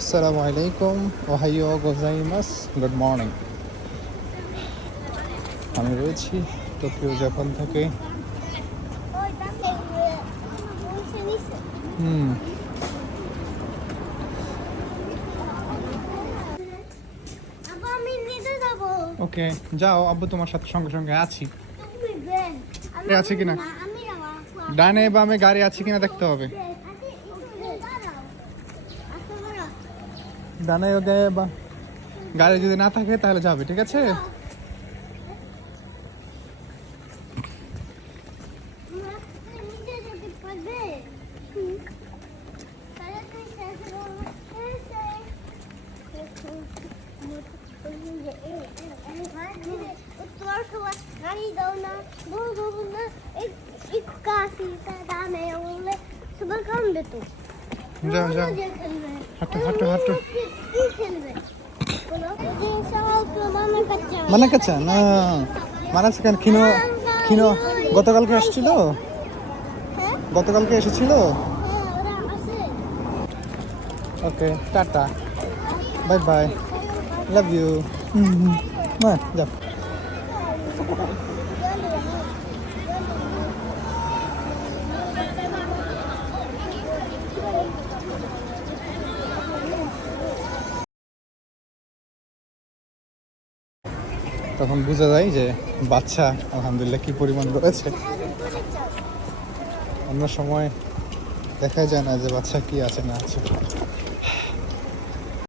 আসসালামু আলাইকুম, Ohio গোজাইমাস, good morning. আমি রয়েছি টোকিও, জাপান থেকে। ওকে, যাও, আব্বু তোমার সাথে সঙ্গে সঙ্গে আছি। আছে কিনা ডানে বামে গাড়ি আছে কিনা দেখতে হবে। ডানে বা গাড়ি যদি না থাকে তাহলে যাবে, ঠিক আছে? যাও যাও, হাঁটো হাঁটো হাঁটো। মানে কাছে না মানে কেন কিনো কিনো গতকালকে আসছিল, গতকালকে এসেছিল। Okay, tata, bye bye, love you. যাও। তখন বোঝা যায় যে বাচ্চা আলহামদুলিল্লাহ কি পরিমাণ রয়েছে। অন্য সময় দেখা যায় না যে বাচ্চা কি আছে না আছে।